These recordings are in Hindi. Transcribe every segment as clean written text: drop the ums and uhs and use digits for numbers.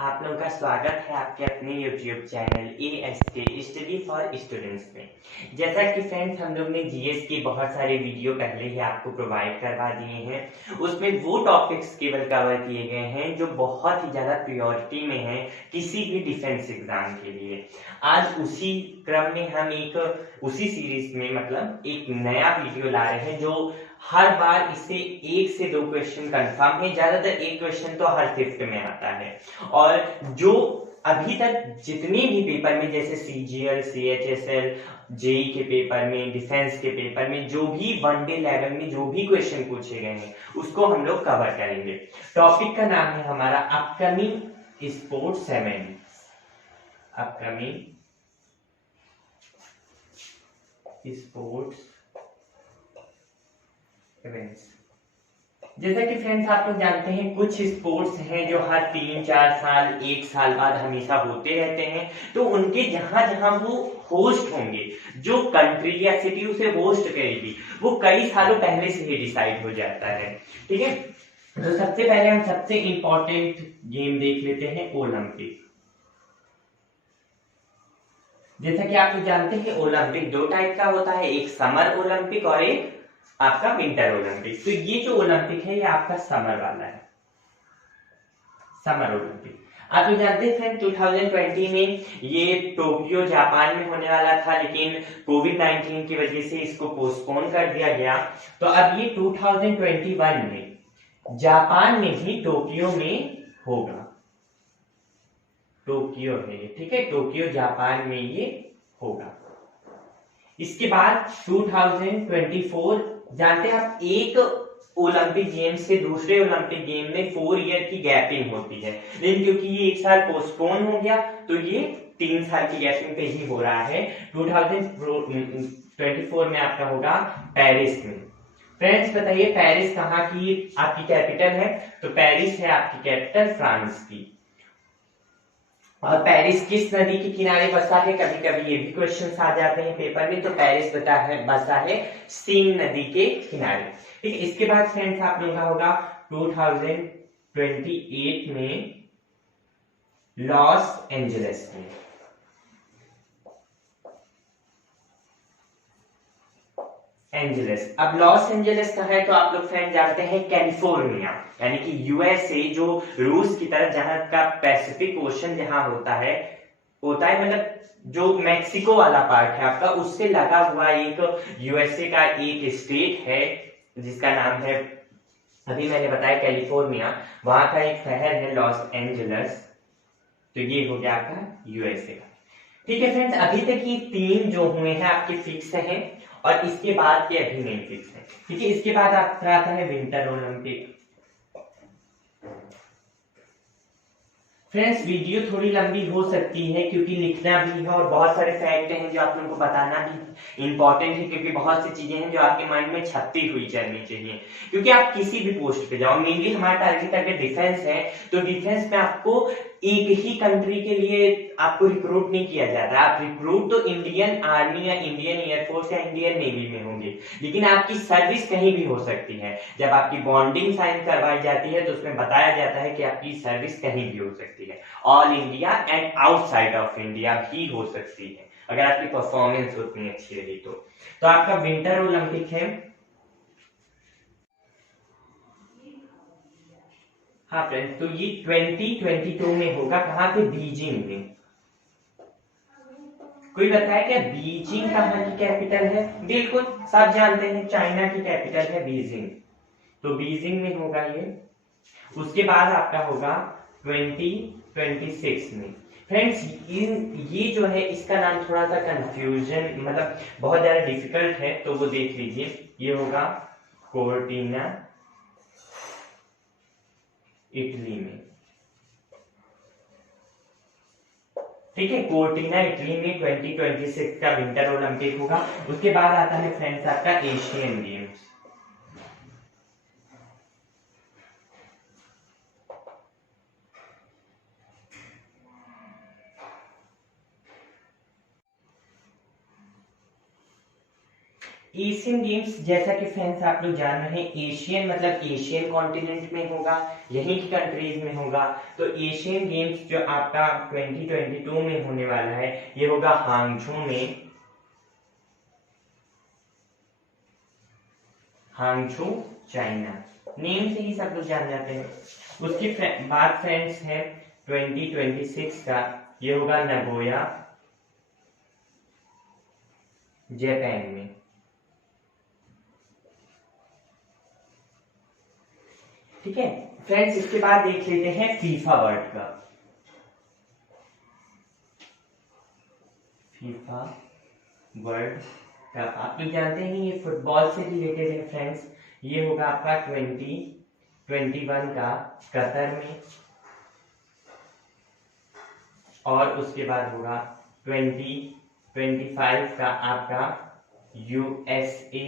आप लोगों का स्वागत है आपके अपने YouTube channel ASK study for students में। जैसा कि फ्रेंड्स हम लोग ने जीएस के बहुत सारे वीडियो पहले ही आपको प्रोवाइड करवा दिए हैं। उसमें वो टॉपिक्स केवल कवर किए गए हैं जो बहुत ही ज़्यादा प्रायोरिटी में हैं किसी भी डिफेंस एग्जाम के लिए। आज उसी क्रम में हम उसी सीरीज में मतलब एक नया वीडियो ला रहे हैं जो हर बार इससे 1 से 2 क्वेश्चन कंफर्म है, ज्यादातर एक क्वेश्चन तो हर फिफ्थ में आता है। और जो अभी तक जितने भी पेपर में जैसे CGL, CHSL, जेई के पेपर में, डिफेंस के पेपर में जो भी वनडे लेवल में जो भी क्वेश्चन पूछे गए हैं उसको हम लोग कवर करेंगे। टॉपिक का नाम है हमारा upcoming sports events. Upcoming sports events. जैसा कि फ्रेंड्स आप लोग जानते हैं कुछ स्पोर्ट्स हैं जो हर 3-4 साल 1 साल बाद हमेशा होते रहते हैं, तो उनके जहां जहां वो होस्ट होंगे, जो कंट्री या सिटी उसे होस्ट करेगी वो कई सालों पहले से ही डिसाइड हो जाता है। ठीक है, तो सबसे पहले हम सबसे इंपॉर्टेंट गेम देख लेते हैं ओलंपिक। जैसा कि आप लोग जानते हैं ओलंपिक 2 टाइप का होता है, एक समर ओलंपिक और एक आपका विंटर ओलंपिक। तो ये जो ओलंपिक है ये आपका समर वाला है, समर ओलंपिक। आप लोग जानते हैं फ्रेंड 2020 में ये टोक्यो जापान में होने वाला था, लेकिन कोविड-19 की वजह से इसको पोस्टपोन कर दिया गया। तो अब ये 2021 में जापान में ही टोक्यो में होगा। टोक्यो है, ठीक है, टोक्यो जापान में ये होगा। इसके बाद 2024 जानते हैं आप एक ओलंपिक गेम से दूसरे ओलंपिक गेम में 4 ईयर की गैपिंग होती है, लेकिन क्योंकि ये 1 साल पोस्टपोन हो गया तो ये 3 साल की गैपिंग पे ही हो रहा है। 2024 में आपका होगा पेरिस में। फ्रेंड्स बताइए पेरिस कहाँ की आपकी कैपिटल है? तो पेरिस है आपकी कैपिटल फ्रांस की। और पेरिस किस नदी के किनारे बसा है? कभी कभी ये भी क्वेश्चन आ जाते हैं पेपर में। तो पेरिस बसा है सीन नदी के किनारे। ठीक है, इसके बाद फ्रेंड्स आप लोगों का होगा 2028 में लॉस एंजलिस में। एंजलिस, अब लॉस एंजलिस कहाँ है? तो आप लोग फ्रेंड जानते हैं कैलिफोर्निया, यानी कि यूएसए, जो रूस की तरफ जहां का पैसिफिक ओशन जहां होता है मतलब जो मैक्सिको वाला पार्ट है आपका, उससे लगा हुआ एक यूएसए का एक स्टेट है जिसका नाम है, अभी मैंने बताया कैलिफोर्निया, वहां का एक शहर है लॉस एंजलिस। तो ये हो गया आपका यूएसए का। ठीक है फ्रेंड्स, अभी तक ये 3 जो हुए हैं आपके फिक्स हैं और इसके बाद के अभी नहीं फिक्स है। ठीक है, इसके बाद आपका आता है विंटर ओलंपिक। फ्रेंड्स वीडियो थोड़ी लंबी हो सकती है क्योंकि लिखना भी है और बहुत सारे फैक्ट हैं जो आप लोगों को बताना भी इंपॉर्टेंट है, क्योंकि बहुत सी चीजें हैं जो आपके माइंड में छपती हुई चलनी चाहिए। क्योंकि आप किसी भी पोस्ट पे जाओ, मेनली हमारा टारगेट अगर डिफेंस है तो डिफेंस में आपको एक ही कंट्री के लिए आपको रिक्रूट नहीं किया जाता। आप रिक्रूट तो इंडियन आर्मी या इंडियन एयरफोर्स या इंडियन नेवी में होंगे, लेकिन आपकी सर्विस कहीं भी हो सकती है। जब आपकी बॉन्डिंग साइन करवाई जाती है तो उसमें बताया जाता है कि आपकी सर्विस कहीं भी हो सकती है, all India and outside of India भी हो सकती है अगर आपकी परफॉर्मेंस उतनी अच्छी रही तो आपका विंटर ओलंपिक है। हाँ फ्रेंड्स, तो ये 2022 में होगा। कहां पे? बीजिंग में। कोई बताया क्या बीजिंग कहाँ की कैपिटल है? बिल्कुल सब जानते हैं, चाइना की कैपिटल है बीजिंग। तो बीजिंग में होगा ये। उसके बाद आपका होगा 2026 में। फ्रेंड्स ये जो है इसका नाम थोड़ा सा कंफ्यूजन, मतलब बहुत ज्यादा डिफिकल्ट है, तो वो देख लीजिए। ये होगा कोर्टिना, इटली में। ठीक है, कोर्टिना इटली में 2026 का विंटर ओलंपिक होगा। उसके बाद आता है फ्रेंड्स आपका एशियन गेम्स। एशियन गेम्स जैसा कि फ्रेंड्स आप लोग जान रहे हैं, एशियन मतलब एशियन कॉन्टिनेंट में होगा, यहीं की कंट्रीज में होगा। तो एशियन गेम्स जो आपका 2022 में होने वाला है ये होगा हांगझो में, हांगझो चाइना, नेम से ही सब लोग जान जाते हैं। उसके बाद फ्रेंड्स है 2026 का, ये होगा नगोया जापान में। ठीक है फ्रेंड्स, इसके बाद देख लेते हैं FIFA world cup. FIFA world cup आप लोग जानते हैं ये फुटबॉल से रिलेटेड है फ्रेंड्स। ये होगा आपका 2021 का कतर में, और उसके बाद होगा 2025 का आपका यूएसए,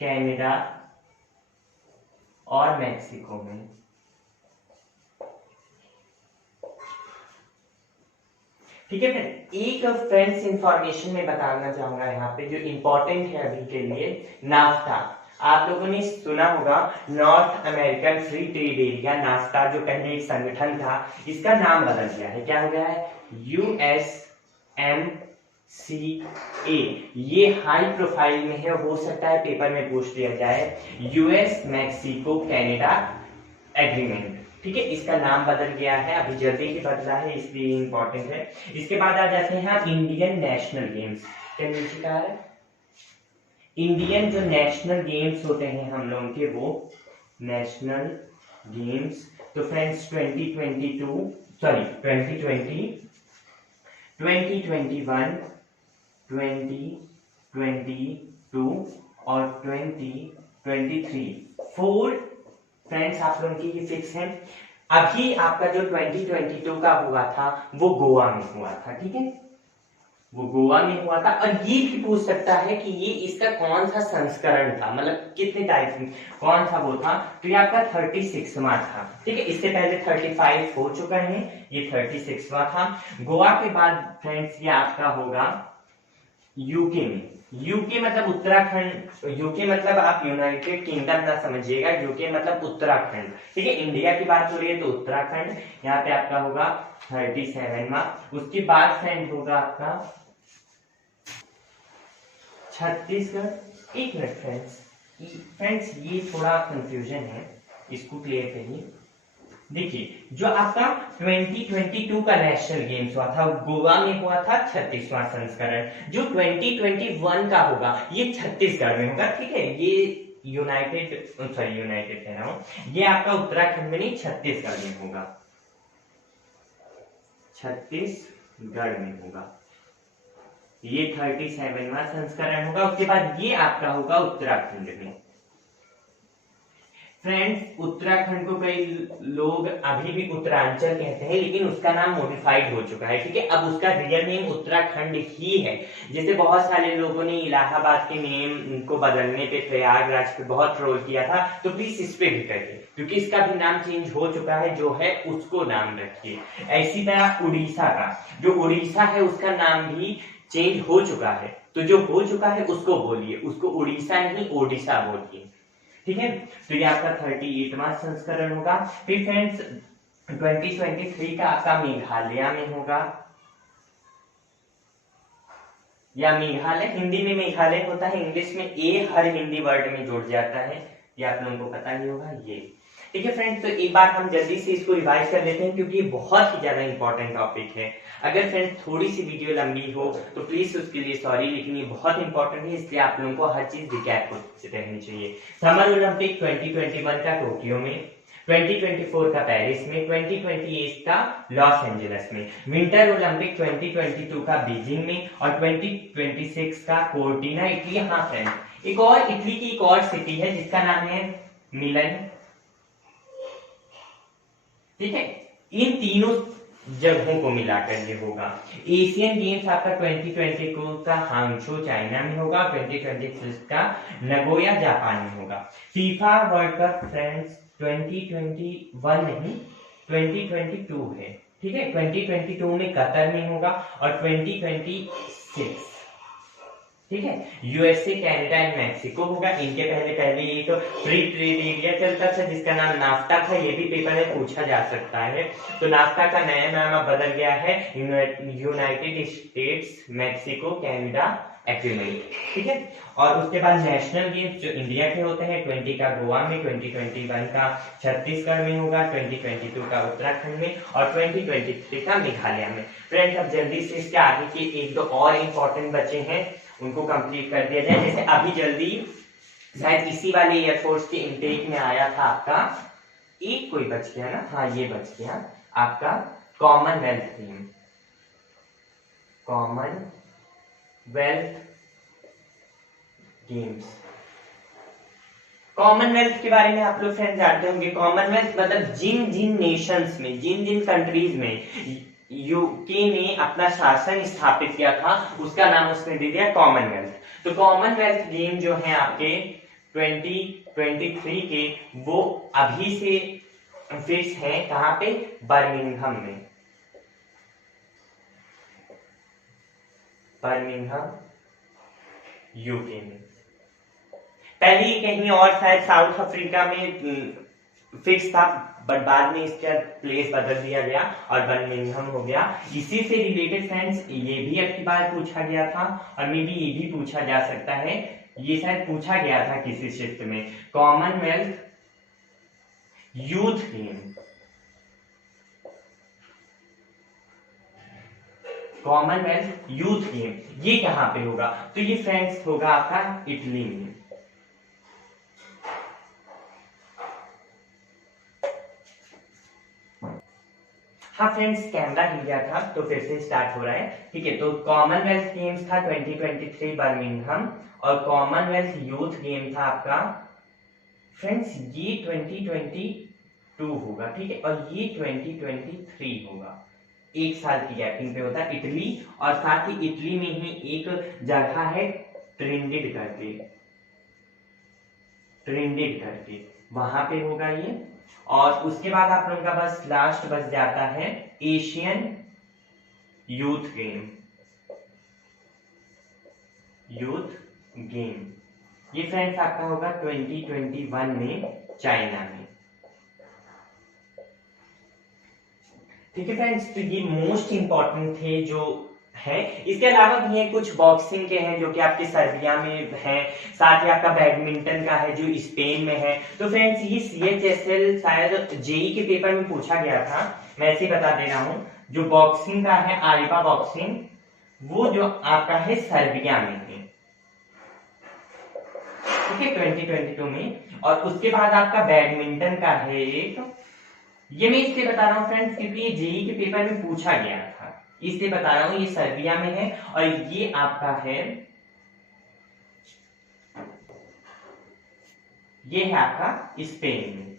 कनाडा और मैक्सिको में। ठीक है फ्रेंड, एक फ्रेंड्स इंफॉर्मेशन में बताना चाहूंगा यहाँ पे जो इंपॉर्टेंट है अभी के लिए, नाफ्ता। आप लोगों ने सुना होगा North American free trade area, NAFTA जो पहले एक संगठन था, इसका नाम बदल गया है। क्या हो गया है? USMCA। ये हाई प्रोफाइल में है, हो सकता है पेपर में पूछ लिया जाए। US Mexico Canada agreement. ठीक है, इसका नाम बदल गया है, अभी जल्दी ही बदला है, इसलिए इंपॉर्टेंट है। इसके बाद आ जाते हैं आप इंडियन नेशनल गेम्स। क्या नीचे का है? इंडियन जो नेशनल गेम्स होते हैं हम लोगों के, वो नेशनल गेम्स। तो फ्रेंड्स 2022 सॉरी 2020, 2021, 2022 और 2023 4 फ्रेंड्स आप लोगों की ये फिक्स है। अभी आपका जो 2022 का हुआ था वो गोवा में हुआ था। ठीक है, वो गोवा में हुआ था। और ये भी पूछ सकता है कि ये इसका कौन सा संस्करण था, मतलब कितने टाइप में कौन सा वो था। तो ये आपका 36वां था। ठीक है, इससे पहले 35 हो चुका है, ये 36वां था। गोवा के बाद फ्रेंड्स ये आपका होगा यूके में। यूके मतलब उत्तराखंड, यूके मतलब आप यूनाइटेड किंगडम ना समझिएगा, यूके मतलब उत्तराखंड। ठीक है, इंडिया की बात हो रही है तो उत्तराखंड, यहाँ पे आपका होगा 37वां। उसके बाद फ्रेंड होगा आपका छत्तीसगढ़। एक मिनट फ्रेंड्स ये थोड़ा कंफ्यूजन है, इसको क्लियर करिए। देखिए जो आपका 2022 का नेशनल गेम्स हुआ था गोवा में हुआ था 36वां संस्करण। जो 2021 का होगा ये छत्तीसगढ़ में होगा। ठीक है, ये यूनाइटेड कह रहा हूं, ये आपका उत्तराखंड में नहीं छत्तीसगढ़ में होगा, छत्तीसगढ़ में होगा। ये 37वां संस्करण होगा। उसके बाद ये आपका होगा उत्तराखंड में। फ्रेंड्स उत्तराखंड को कई लोग अभी भी उत्तरांचल कहते हैं, लेकिन उसका नाम मॉडिफाइड हो चुका है। ठीक है, अब उसका रियल नेम उत्तराखंड ही है। जैसे बहुत सारे लोगों ने इलाहाबाद के नेम को बदलने पे, प्रयागराज पे बहुत ट्रोल किया था, तो प्लीज इस पे भी करिए, क्योंकि इसका भी नाम चेंज हो चुका है, जो है उसको नाम रखिए। ऐसी तरह उड़ीसा का, जो उड़ीसा है उसका नाम भी चेंज हो चुका है, तो जो हो चुका है उसको बोलिए, उसको उड़ीसा नहीं ओडिशा बोलिए। ठीक है, तो ये आपका 38वां संस्करण होगा। फिर फ्रेंड्स 2023 का आपका मेघालय में होगा, या मेघालय, हिंदी में मेघालय होता है, इंग्लिश में ए हर हिंदी वर्ड में जुड़ जाता है, ये आप लोगों को पता ही होगा ये। ठीक है फ्रेंड्स, तो एक बार हम जल्दी से इसको रिवाइज कर लेते हैं, क्योंकि ये बहुत ही ज्यादा इंपॉर्टेंट टॉपिक है। अगर फ्रेंड्स थोड़ी सी वीडियो लंबी हो तो प्लीज उसके लिए सॉरी, लेकिन ये बहुत इंपॉर्टेंट है, इसलिए आप लोगों को हर चीज रिकैप होती रहनी चाहिए। समर ओलंपिक 2021 का टोक्यो में, 2024 का पेरिस में, 2028 का लॉस एंजलिस में, विंटर ओलंपिक 2022 का बीजिंग में, और 2026 का कोर्टिना इटली। हाँ फ्रेंड, एक और इटली की एक और सिटी है जिसका नाम है मिलन। ठीक है, इन तीनों जगहों को मिलाकर ये होगा। एशियन गेम्स आपका 2022 का हांगझो चाइना में होगा, 2026 का नगोया जापान में होगा। फीफा वर्ल्ड कप फ्रेंड्स 2021 नहीं 2022 है। ठीक है, 2022 में कतर में होगा, और 2026 ठीक है। यूएसए, कनाडा एंड मैक्सिको होगा। इनके पहले पहले एक फ्री ट्रेड एरिया चलता था जिसका नाम नाफ्टा था। ये भी पेपर में पूछा जा सकता है। तो नाफ्टा का नया नाम अब बदल गया है United states Mexico Canada agreement, ठीक है। और उसके बाद नेशनल गेम्स जो इंडिया के होते हैं, 20 का गोवा में, 2021 का छत्तीसगढ़ में होगा, 2022 का उत्तराखंड में और 2023 का मेघालय में। फ्रेंड्स अब जल्दी से इसके आगे के एक दो और इम्पोर्टेंट बचे हैं, उनको कंप्लीट कर दिया जाए। जैसे अभी जल्दी शायद इसी वाले एयरफोर्स के इनटेक में आया था आपका, एक कोई बच गया ना, हाँ ये बच गया आपका Commonwealth game, Commonwealth games. Commonwealth के बारे में आप लोग फ्रेंड जानते होंगे। कॉमनवेल्थ मतलब जिन जिन नेशंस में, जिन जिन कंट्रीज में यूके ने अपना शासन स्थापित किया था उसका नाम उसने दे दिया कॉमनवेल्थ। तो कॉमनवेल्थ गेम जो है आपके 2023 के, वो अभी से फिक्स है कहां पे, बर्मिंघम में, बर्मिंघम यूके में। पहले ही कहीं और शायद साउथ अफ्रीका में फिक्स था, बट बाद में इसका प्लेस बदल दिया गया और बर्मिंघम हो गया। इसी से रिलेटेड फ्रेंड्स ये भी अब की बार पूछा गया था और मे बी ये भी पूछा जा सकता है, ये शायद पूछा गया था किसी शिफ्ट में, Commonwealth youth game, Commonwealth youth game ये कहां पे होगा, तो ये फ्रेंड्स होगा आपका इटली में। हाँ फ्रेंड्स कैमरा हिल गया था तो फिर से स्टार्ट हो रहा है, ठीक है। तो कॉमनवेल्थ गेम्स था 2023 बर्मिंघम और कॉमनवेल्थ यूथ गेम था आपका फ्रेंड्स ये 2022 होगा, ठीक है, और ये 2023 होगा। एक साल की गैपिंग पे होता है इटली, और साथ ही इटली में ही एक जगह है ट्रिनिडेड करके, ट्रिनिडेड करके वहां पे होगा ये। और उसके बाद आप लोगों का बस लास्ट बच जाता है Asian youth game, youth game ये फ्रेंड्स आपका होगा 2021 में चाइना में, ठीक है फ्रेंड्स। तो ये मोस्ट इंपॉर्टेंट थे जो है। इसके अलावा भी है कुछ बॉक्सिंग के हैं जो कि आपके सर्बिया में है, साथ ही आपका बैडमिंटन का है जो स्पेन में है। तो फ्रेंड्स ये CHSL शायद जेई के पेपर में पूछा गया था, मैं ऐसे ही बता दे रहा हूं। जो बॉक्सिंग का है आरिबा बॉक्सिंग, वो जो आपका है सर्बिया में है, ठीक है, 2022 में। और उसके बाद आपका बैडमिंटन का है एक, ये मैं इसलिए बता रहा हूँ फ्रेंड्स क्योंकि ये जेई के पेपर में पूछा गया था, इसलिए बता रहा हूं। ये सर्बिया में है और ये आपका है, ये है आपका स्पेन में,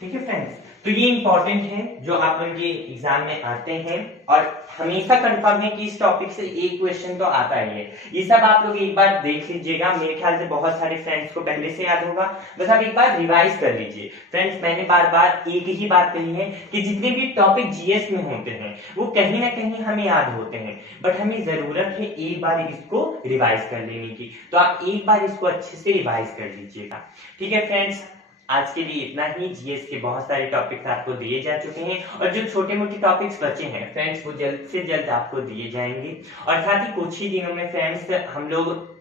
ठीक है फ्रेंड्स। तो ये इंपॉर्टेंट है जो आप लोग के एग्जाम में आते हैं और हमेशा कंफर्म है कि इस टॉपिक से एक क्वेश्चन तो आता ही है। ये सब आप लोग एक बार देख लीजिएगा, मेरे ख्याल से बहुत सारे फ्रेंड्स को पहले से याद होगा, बस आप एक बार रिवाइज कर लीजिए। फ्रेंड्स मैंने बार बार एक ही बात कही है कि जितने भी टॉपिक जीएस में होते हैं वो कहीं ना कहीं हमें याद होते हैं, बट हमें जरूरत है एक बार इसको रिवाइज कर लेने की। तो आप एक बार इसको अच्छे से रिवाइज कर लीजिएगा, ठीक है फ्रेंड्स। आज के लिए इतना ही। जीएस के बहुत सारे टॉपिक्स आपको दिए जा चुके हैं और जो छोटे मोटे टॉपिक्स बचे हैं फ्रेंड्स वो जल्द से जल्द आपको दिए जाएंगे। और साथ ही कुछ ही दिनों में फ्रेंड्स हम लोग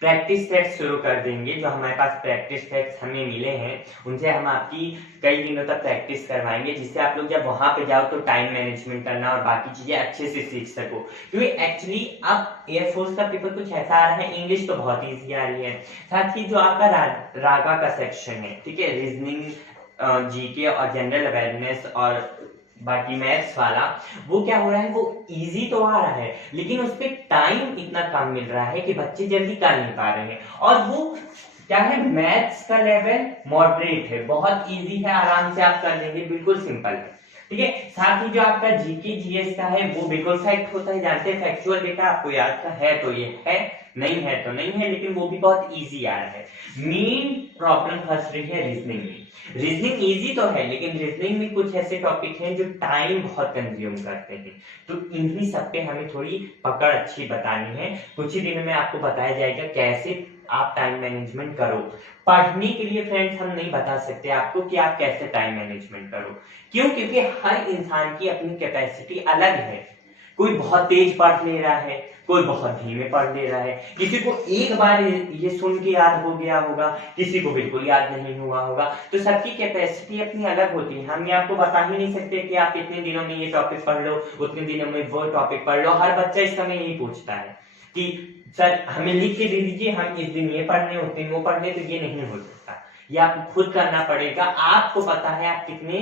प्रैक्टिस सेट्स शुरू कर देंगे। जो हमारे पास प्रैक्टिस सेट्स हमें मिले हैं उनसे हम आपकी कई दिनों तक प्रैक्टिस करवाएंगे, जिससे आप लोग जब वहां पे जाओ तो टाइम मैनेजमेंट करना और बाकी चीजें अच्छे से सीख सको। क्योंकि एक्चुअली अब एयरफोर्स का पेपर कुछ ऐसा आ रहा है, इंग्लिश तो बहुत ईजी आ रही है, साथ ही जो आपका रागा का सेक्शन है, ठीक है, रीजनिंग, जीके और जनरल अवेयरनेस और बाकी मैथ्स वाला, वो क्या हो रहा है, वो इजी तो आ रहा है लेकिन उस पर टाइम इतना कम मिल रहा है कि बच्चे जल्दी कर नहीं पा रहे हैं। और वो क्या है, मैथ्स का लेवल मॉडरेट है, बहुत इजी है, आराम से आप कर लेंगे, बिल्कुल सिंपल है। ठीक है। साथ ही जो आपका जीके जीएस का है वो बिल्कुल फैक्ट होता है, जानते हैं फैक्चुअल डेटा आपको याद का है तो ये है, नहीं है तो नहीं है, लेकिन वो भी बहुत इजी आ रहा है। मेन प्रॉब्लम फंस रही है रीजनिंग में। रीजनिंग इजी तो है लेकिन रीजनिंग में कुछ ऐसे टॉपिक हैं जो टाइम बहुत कंज्यूम करते हैं, तो इन्हीं सब पे हमें थोड़ी पकड़ अच्छी बतानी है। कुछ ही दिनों में आपको बताया जाएगा कैसे आप टाइम मैनेजमेंट करो। पढ़ने के लिए फ्रेंड्स हम नहीं बता सकते आपको कि आप कैसे टाइम मैनेजमेंट करो, क्यों? क्योंकि हर इंसान की अपनी कैपेसिटी अलग है। कोई बहुत तेज पढ़ ले रहा है, कोई बहुत धीमे पढ़ ले रहा है, किसी को एक बार ये सुन के याद हो गया होगा, किसी को बिल्कुल याद नहीं हुआ होगा, तो सबकी कैपेसिटी अपनी अलग होती है। हम ये आपको बता ही नहीं सकते कि आप इतने दिनों में ये टॉपिक पढ़ लो, उतने दिनों में वो टॉपिक पढ़ लो। हर बच्चा इस समय यही पूछता है कि सर हमें लिख के दे दीजिए, हम इस दिन ये पढ़ने उस दिन वो पढ़ने, तो ये नहीं हो सकता। ये आपको खुद करना पड़ेगा। आपको पता है आप कितने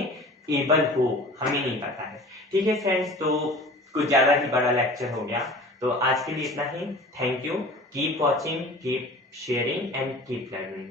एबल हो, हमें नहीं पता है। ठीक है फ्रेंड्स, तो कुछ ज्यादा ही बड़ा लेक्चर हो गया, तो आज के लिए इतना ही। Thank you, keep watching, keep sharing and keep learning.